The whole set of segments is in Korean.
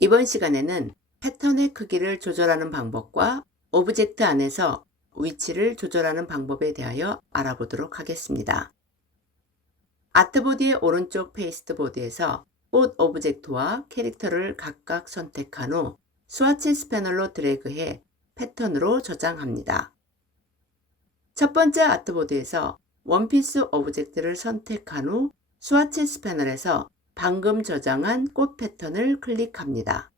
이번 시간에는 패턴의 크기를 조절하는 방법과 오브젝트 안에서 위치를 조절하는 방법에 대하여 알아보도록 하겠습니다. 아트보드의 오른쪽 페이스트보드에서 꽃 오브젝트와 캐릭터를 각각 선택한 후 스와치 패널로 드래그해 패턴으로 저장합니다. 첫 번째 아트보드에서 원피스 오브젝트를 선택한 후 스와치 패널에서 방금 저장한 꽃 패턴을 클릭합니다.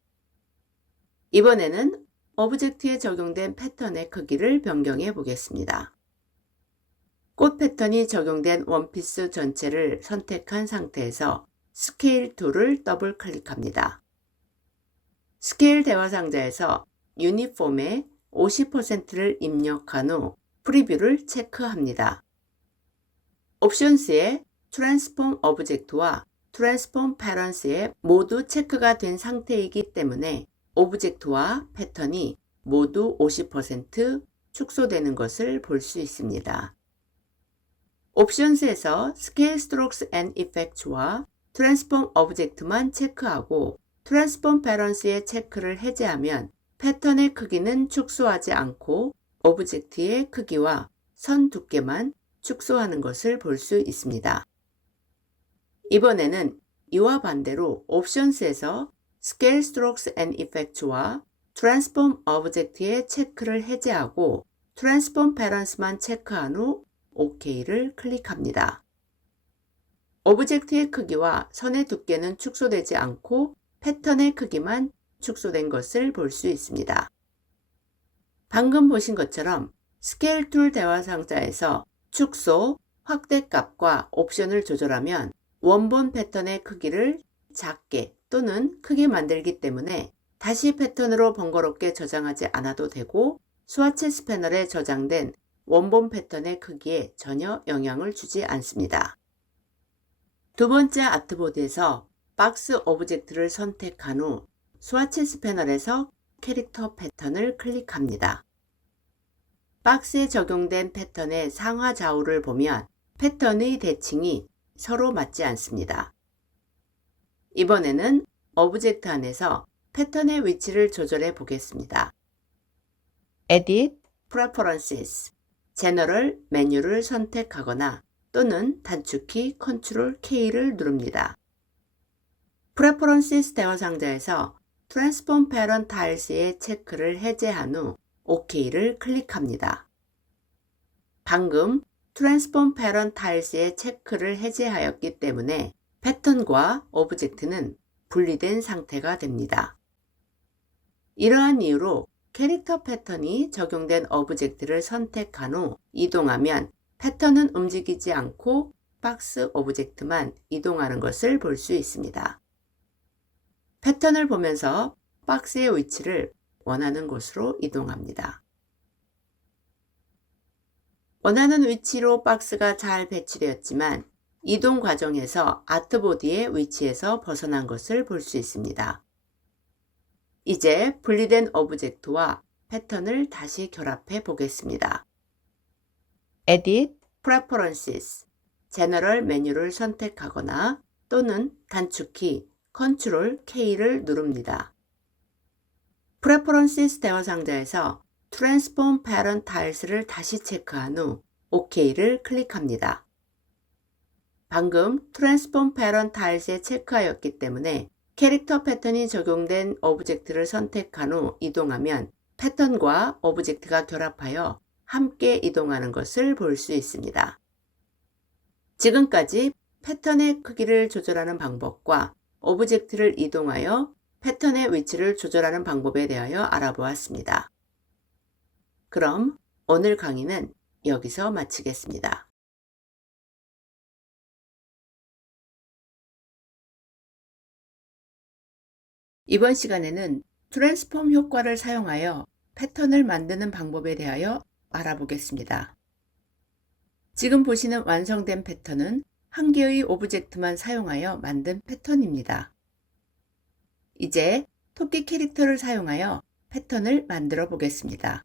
이번에는 오브젝트에 적용된 패턴의 크기를 변경해 보겠습니다. 꽃 패턴이 적용된 원피스 전체를 선택한 상태에서 스케일 툴을 더블 클릭합니다. 스케일 대화 상자에서 유니폼에 50%를 입력한 후 프리뷰를 체크합니다. 옵션스에 트랜스폼 오브젝트와 트랜스폼 패런스에 모두 체크가 된 상태이기 때문에 오브젝트와 패턴이 모두 50% 축소되는 것을 볼 수 있습니다. 옵션스에서 Scale Strokes and Effects와 Transform Object만 체크하고 Transform Balance의 체크를 해제하면 패턴의 크기는 축소하지 않고 오브젝트의 크기와 선 두께만 축소하는 것을 볼 수 있습니다. 이번에는 이와 반대로 옵션스에서 Scale Strokes and Effects와 Transform Object의 체크를 해제하고 Transform Balance만 체크한 후 OK를 클릭합니다. 오브젝트의 크기와 선의 두께는 축소되지 않고 패턴의 크기만 축소된 것을 볼 수 있습니다. 방금 보신 것처럼 스케일 툴 대화 상자에서 축소, 확대 값과 옵션을 조절하면 원본 패턴의 크기를 작게 또는 크게 만들기 때문에 다시 패턴으로 번거롭게 저장하지 않아도 되고 스와치 패널에 저장된 원본 패턴의 크기에 전혀 영향을 주지 않습니다. 두 번째 아트보드에서 박스 오브젝트를 선택한 후 스와치 패널에서 캐릭터 패턴을 클릭합니다. 박스에 적용된 패턴의 상하 좌우를 보면 패턴의 대칭이 서로 맞지 않습니다. 이번에는 오브젝트 안에서 패턴의 위치를 조절해 보겠습니다. Edit, Preferences, General 메뉴를 선택하거나 또는 단축키 Ctrl K를 누릅니다. Preferences 대화 상자에서 Transform Parent Tiles의 체크를 해제한 후 OK를 클릭합니다. 방금 Transform Parent Tiles의 체크를 해제하였기 때문에 패턴과 오브젝트는 분리된 상태가 됩니다. 이러한 이유로 캐릭터 패턴이 적용된 오브젝트를 선택한 후 이동하면 패턴은 움직이지 않고 박스 오브젝트만 이동하는 것을 볼 수 있습니다. 패턴을 보면서 박스의 위치를 원하는 곳으로 이동합니다. 원하는 위치로 박스가 잘 배치되었지만 이동 과정에서 아트보드의 위치에서 벗어난 것을 볼 수 있습니다. 이제 분리된 오브젝트와 패턴을 다시 결합해 보겠습니다. Edit, Preferences, General 메뉴를 선택하거나 또는 단축키 Ctrl K를 누릅니다. Preferences 대화 상자에서 Transform Parent Tiles를 다시 체크한 후 OK를 클릭합니다. 방금 Transform Parent Tiles에 체크하였기 때문에 캐릭터 패턴이 적용된 오브젝트를 선택한 후 이동하면 패턴과 오브젝트가 결합하여 함께 이동하는 것을 볼 수 있습니다. 지금까지 패턴의 크기를 조절하는 방법과 오브젝트를 이동하여 패턴의 위치를 조절하는 방법에 대하여 알아보았습니다. 그럼 오늘 강의는 여기서 마치겠습니다. 이번 시간에는 트랜스폼 효과를 사용하여 패턴을 만드는 방법에 대하여 알아보겠습니다. 지금 보시는 완성된 패턴은 한 개의 오브젝트만 사용하여 만든 패턴입니다. 이제 토끼 캐릭터를 사용하여 패턴을 만들어 보겠습니다.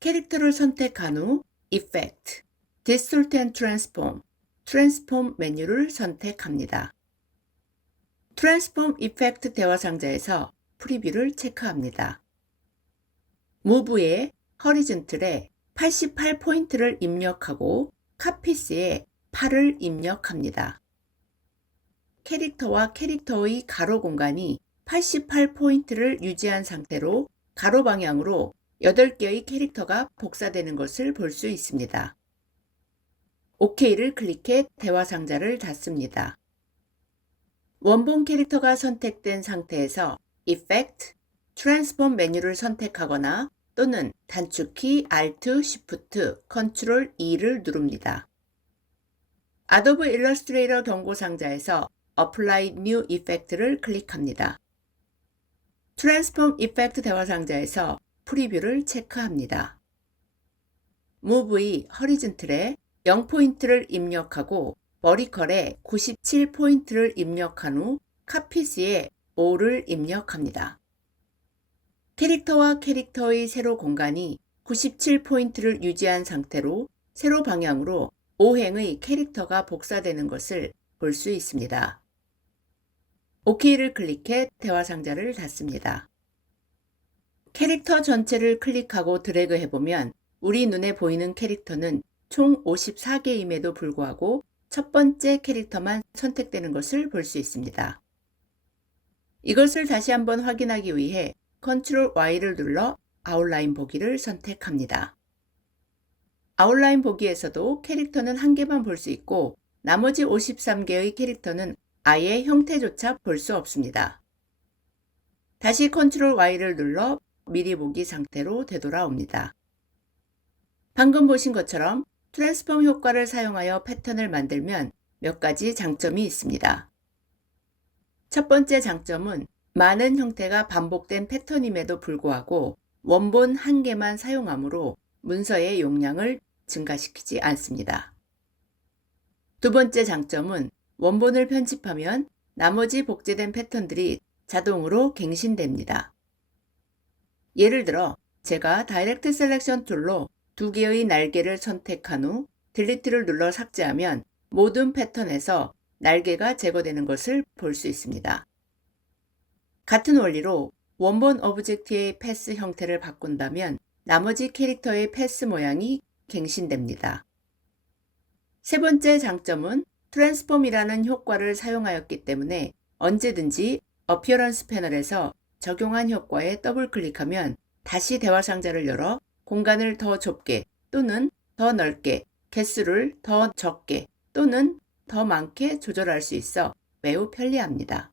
캐릭터를 선택한 후 Effect, Distort and Transform, Transform 메뉴를 선택합니다. 트랜스폼 이펙트 대화 상자에서 프리뷰를 체크합니다. 무브의 허리즌틀에 88포인트를 입력하고 카피스에 8을 입력합니다. 캐릭터와 캐릭터의 가로 공간이 88포인트를 유지한 상태로 가로 방향으로 8개의 캐릭터가 복사되는 것을 볼 수 있습니다. OK를 클릭해 대화 상자를 닫습니다. 원본 캐릭터가 선택된 상태에서 Effect, Transform 메뉴를 선택하거나 또는 단축키 Alt, Shift, Ctrl E를 누릅니다. Adobe Illustrator 경고 상자에서 Apply New Effect를 클릭합니다. Transform Effect 대화 상자에서 프리뷰를 체크합니다. Move의 허리즌틀에 0포인트를 입력하고 버리컬에 97포인트를 입력한 후 카피스에 5를 입력합니다. 캐릭터와 캐릭터의 세로 공간이 97포인트를 유지한 상태로 세로 방향으로 5행의 캐릭터가 복사되는 것을 볼 수 있습니다. OK를 클릭해 대화 상자를 닫습니다. 캐릭터 전체를 클릭하고 드래그 해보면 우리 눈에 보이는 캐릭터는 총 54개임에도 불구하고 첫 번째 캐릭터만 선택되는 것을 볼 수 있습니다. 이것을 다시 한번 확인하기 위해 Ctrl Y를 눌러 아웃라인 보기를 선택합니다. 아웃라인 보기에서도 캐릭터는 한 개만 볼 수 있고 나머지 53개의 캐릭터는 아예 형태조차 볼 수 없습니다. 다시 Ctrl Y를 눌러 미리 보기 상태로 되돌아옵니다. 방금 보신 것처럼 트랜스폼 효과를 사용하여 패턴을 만들면 몇 가지 장점이 있습니다. 첫 번째 장점은 많은 형태가 반복된 패턴임에도 불구하고 원본 한 개만 사용하므로 문서의 용량을 증가시키지 않습니다. 두 번째 장점은 원본을 편집하면 나머지 복제된 패턴들이 자동으로 갱신됩니다. 예를 들어 제가 다이렉트 셀렉션 툴로 2개의 날개를 선택한 후 딜리트를 눌러 삭제하면 모든 패턴에서 날개가 제거되는 것을 볼 수 있습니다. 같은 원리로 원본 오브젝트의 패스 형태를 바꾼다면 나머지 캐릭터의 패스 모양이 갱신됩니다. 세 번째 장점은 트랜스폼이라는 효과를 사용하였기 때문에 언제든지 어피어런스 패널에서 적용한 효과에 더블 클릭하면 다시 대화 상자를 열어 공간을 더 좁게 또는 더 넓게, 개수를 더 적게 또는 더 많게 조절할 수 있어 매우 편리합니다.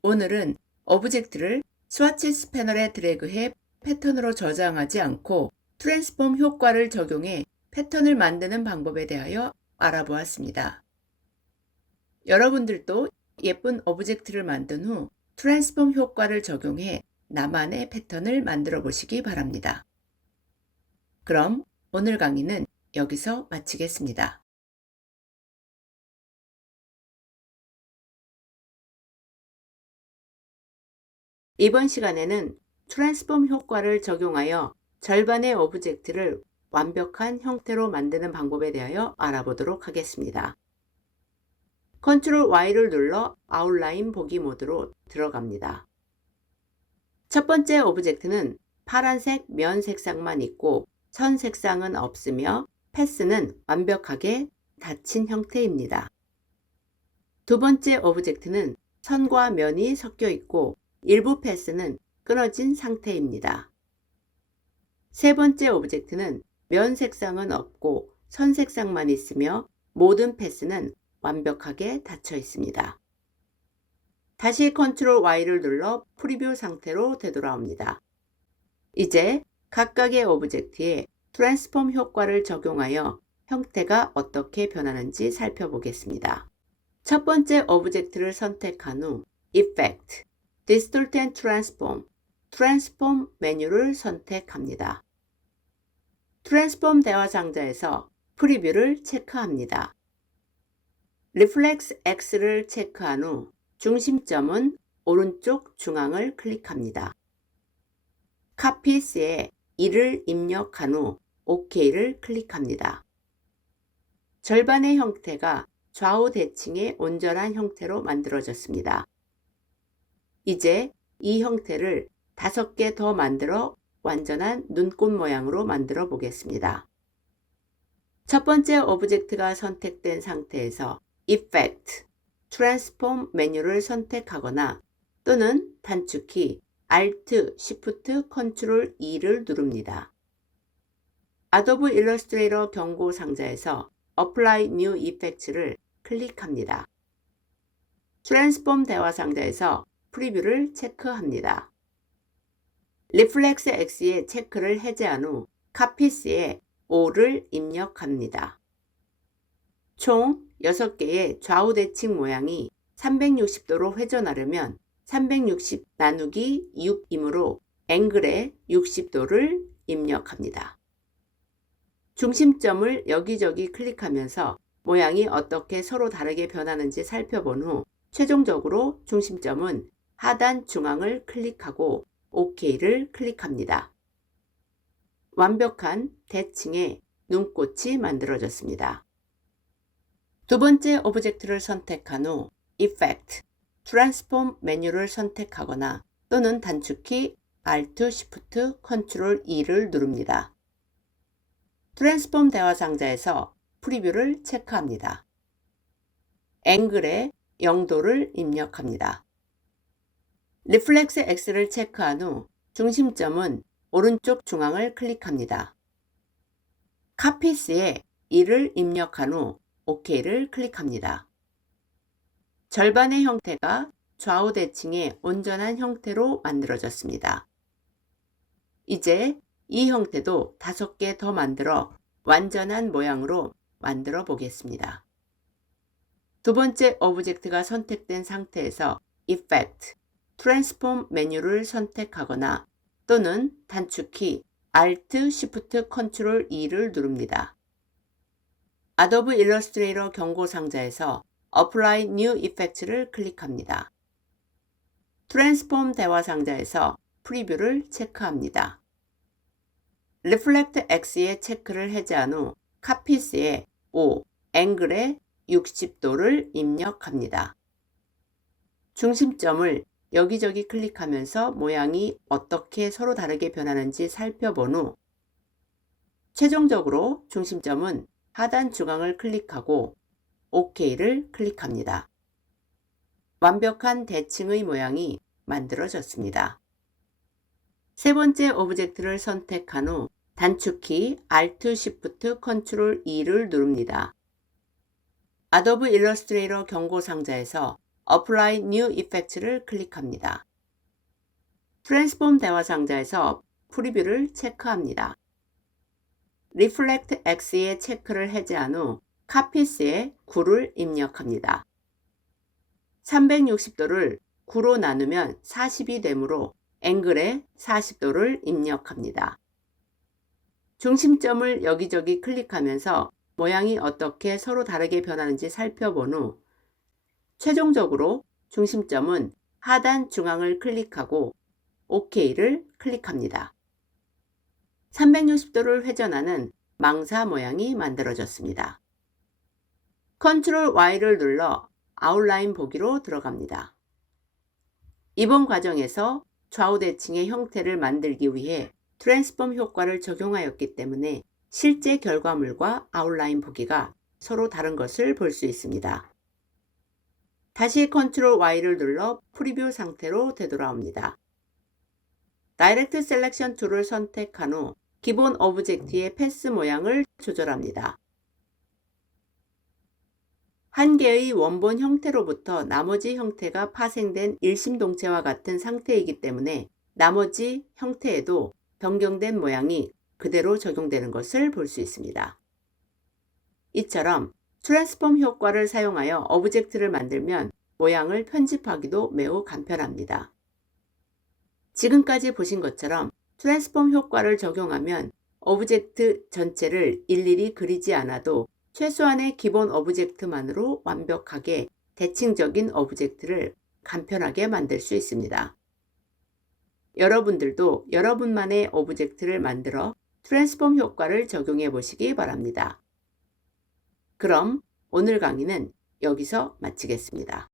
오늘은 오브젝트를 스와치스 패널에 드래그해 패턴으로 저장하지 않고 트랜스폼 효과를 적용해 패턴을 만드는 방법에 대하여 알아보았습니다. 여러분들도 예쁜 오브젝트를 만든 후 트랜스폼 효과를 적용해 나만의 패턴을 만들어 보시기 바랍니다. 그럼 오늘 강의는 여기서 마치겠습니다. 이번 시간에는 트랜스폼 효과를 적용하여 절반의 오브젝트를 완벽한 형태로 만드는 방법에 대하여 알아보도록 하겠습니다. Ctrl Y를 눌러 아웃라인 보기 모드로 들어갑니다. 첫 번째 오브젝트는 파란색 면 색상만 있고 선 색상은 없으며 패스는 완벽하게 닫힌 형태입니다. 두 번째 오브젝트는 선과 면이 섞여 있고 일부 패스는 끊어진 상태입니다. 세 번째 오브젝트는 면 색상은 없고 선 색상만 있으며 모든 패스는 완벽하게 닫혀 있습니다. 다시 Ctrl Y를 눌러 프리뷰 상태로 되돌아옵니다. 이제 각각의 오브젝트에 트랜스폼 효과를 적용하여 형태가 어떻게 변하는지 살펴보겠습니다. 첫 번째 오브젝트를 선택한 후 Effect, Distort and Transform, Transform 메뉴를 선택합니다. 트랜스폼 대화 상자에서 프리뷰를 체크합니다. Reflex X를 체크한 후 중심점은 오른쪽 중앙을 클릭합니다. 카피스에 2를 입력한 후 OK를 클릭합니다. 절반의 형태가 좌우 대칭의 온전한 형태로 만들어졌습니다. 이제 이 형태를 5개 더 만들어 완전한 눈꽃 모양으로 만들어 보겠습니다. 첫 번째 오브젝트가 선택된 상태에서 Effect, Transform 메뉴를 선택하거나 또는 단축키 Alt, Shift, Ctrl E를 누릅니다. Adobe Illustrator 경고 상자에서 Apply New Effects를 클릭합니다. Transform 대화 상자에서 프리뷰를 체크합니다. Reflex X의 체크를 해제한 후 Copies에 5를 입력합니다. 총 6개의 좌우 대칭 모양이 360도로 회전하려면 360 나누기 6이므로 앵글에 60도를 입력합니다. 중심점을 여기저기 클릭하면서 모양이 어떻게 서로 다르게 변하는지 살펴본 후 최종적으로 중심점은 하단 중앙을 클릭하고 OK를 클릭합니다. 완벽한 대칭의 눈꽃이 만들어졌습니다. 두 번째 오브젝트를 선택한 후 Effect, Transform 메뉴를 선택하거나 또는 단축키 Alt, Shift, Ctrl E를 누릅니다. Transform 대화 상자에서 프리뷰를 체크합니다. 앵글에 0도를 입력합니다. Reflex X를 체크한 후 중심점은 오른쪽 중앙을 클릭합니다. Copies에 2를 입력한 후 OK를 클릭합니다. 절반의 형태가 좌우 대칭의 온전한 형태로 만들어졌습니다. 이제 이 형태도 5개 더 만들어 완전한 모양으로 만들어 보겠습니다. 두 번째 오브젝트가 선택된 상태에서 Effect, Transform 메뉴를 선택하거나 또는 단축키 Alt, Shift, Ctrl E를 누릅니다. Adobe Illustrator 경고 상자에서 Apply New Effects를 클릭합니다. Transform 대화 상자에서 프리뷰를 체크합니다. Reflect X의 체크를 해제한 후 Copies에 5, 앵글에 60도를 입력합니다. 중심점을 여기저기 클릭하면서 모양이 어떻게 서로 다르게 변하는지 살펴본 후 최종적으로 중심점은 하단 중앙을 클릭하고 OK를 클릭합니다. 완벽한 대칭의 모양이 만들어졌습니다. 세 번째 오브젝트를 선택한 후 단축키 Alt, Shift, Ctrl E를 누릅니다. Adobe Illustrator 경고 상자에서 Apply New Effects를 클릭합니다. Transform 대화 상자에서 프리뷰를 체크합니다. Reflect X의 체크를 해제한 후 Copies에 9를 입력합니다. 360도를 9로 나누면 40이 되므로 앵글에 40도를 입력합니다. 중심점을 여기저기 클릭하면서 모양이 어떻게 서로 다르게 변하는지 살펴본 후 최종적으로 중심점은 하단 중앙을 클릭하고 OK를 클릭합니다. 360도를 회전하는 망사 모양이 만들어졌습니다. Ctrl Y를 눌러 아웃라인 보기로 들어갑니다. 이번 과정에서 좌우 대칭의 형태를 만들기 위해 트랜스폼 효과를 적용하였기 때문에 실제 결과물과 아웃라인 보기가 서로 다른 것을 볼 수 있습니다. 다시 Ctrl Y를 눌러 프리뷰 상태로 되돌아옵니다. Direct Selection 툴을 선택한 후 기본 오브젝트의 패스 모양을 조절합니다. 한 개의 원본 형태로부터 나머지 형태가 파생된 일심동체와 같은 상태이기 때문에 나머지 형태에도 변경된 모양이 그대로 적용되는 것을 볼 수 있습니다. 이처럼 트랜스폼 효과를 사용하여 오브젝트를 만들면 모양을 편집하기도 매우 간편합니다. 지금까지 보신 것처럼 트랜스폼 효과를 적용하면 오브젝트 전체를 일일이 그리지 않아도 최소한의 기본 오브젝트만으로 완벽하게 대칭적인 오브젝트를 간편하게 만들 수 있습니다. 여러분들도 여러분만의 오브젝트를 만들어 트랜스폼 효과를 적용해 보시기 바랍니다. 그럼 오늘 강의는 여기서 마치겠습니다.